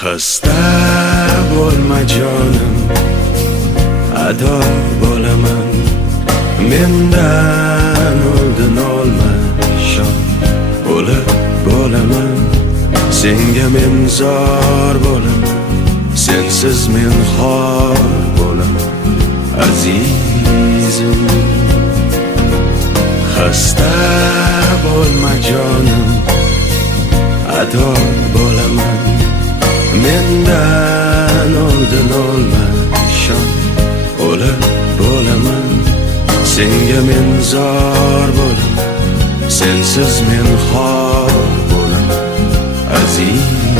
Xasta bo'lma jonim, ado bo'laman. Mendan oldin olma shon, o'lib bo'laman. Senga men zor bo'laman, sensiz men xor bo'laman azizim. Xasta bo'lma jonim, ado bo'laman. Mendan oldin olma shon, o'lib bo'laman. Senga men zor bo'laman, sensiz men xor bo'laman aziz.